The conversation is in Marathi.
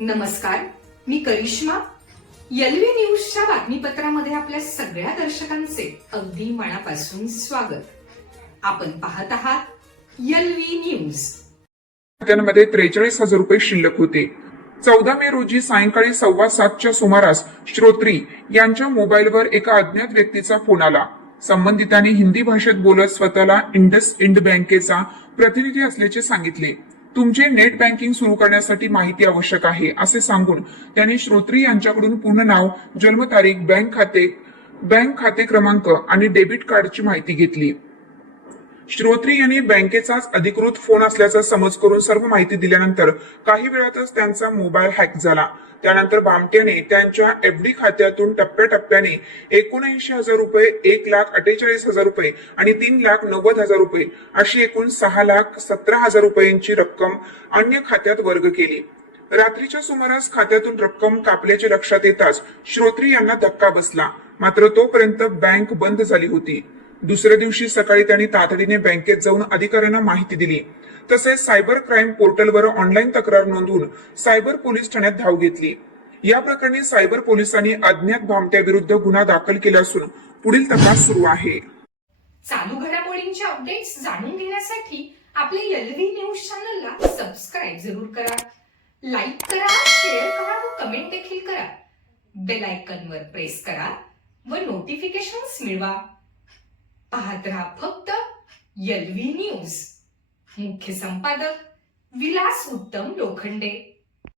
नमस्कार, मी करिश्मा. एलव्ही न्यूजच्या बातमीपत्रामध्ये आपल्या सगळ्या दर्शकांचे अगदी मनापासून स्वागत. आपण पाहत आहात एलव्ही न्यूज. खात्यांमध्ये 43,000 रुपये शिल्लक होते. 14 मे रोजी सायंकाळी 7:15च्या सुमारास श्रोत्री यांच्या मोबाईलवर एका अज्ञात व्यक्तीचा फोन आला. संबंधितांनी हिंदी भाषेत बोलत स्वतःला इंडसइंड बँकेचा प्रतिनिधी असल्याचे सांगितले. तुमचे नेट बँकिंग सुरू करण्यासाठी माहिती आवश्यक आहे असे सांगून त्यांनी श्रोत्री यांच्याकडून पूर्ण नाव, जन्मतारीख, बँक खाते क्रमांक आणि डेबिट कार्डची माहिती घेतली. श्रोत्री यांनी बँकेचाच अधिकृत फोन असल्याचा समज करून सर्व माहिती दिल्यानंतर काही वेळातच त्यांचा मोबाईल हॅक झाला. त्यानंतर भामट्याने त्यांच्या एफडी खात्यातून टप्प्याटप्प्याने 79,000 रुपये, 1,48,000 रुपये आणि 3,90,000 रुपये अशी एकूण 6,17,000 रुपयांची रक्कम अन्य खात्यात वर्ग केली. रात्रीच्या सुमारास खात्यातून रक्कम कापल्याचे लक्षात येताच श्रोत्री यांना धक्का बसला. मात्र तोपर्यंत बँक बंद झाली होती. दुसऱ्या दिवशी सकाळी त्यांनी तातडीने बँकेत जाऊन अधिकाऱ्यांना माहिती दिली. तसेच सायबर क्राईम पोर्टलवर ऑनलाईन तक्रार नोंदवून सायबर पोलीस ठाण्यात धाव घेतली. या प्रकरणी सायबर पोलिसांनी अज्ञात भामट्याविरुद्ध गुन्हा दाखल केला असून पुढील तपास सुरू आहे. चालू घडामोडींचे अपडेट्स जाणून घेण्यासाठी आपल्या एलव्ही न्यूज चॅनलला सबस्क्राईब जरूर करा, लाईक करा, शेअर करा व कमेंट देखील करा. बेल आयकॉनवर प्रेस करा व नोटिफिकेशन्स मिळवा. पाहत रहा फक्त एलव्ही न्यूज. मुख्य संपादक विलास उत्तम लोखंडे.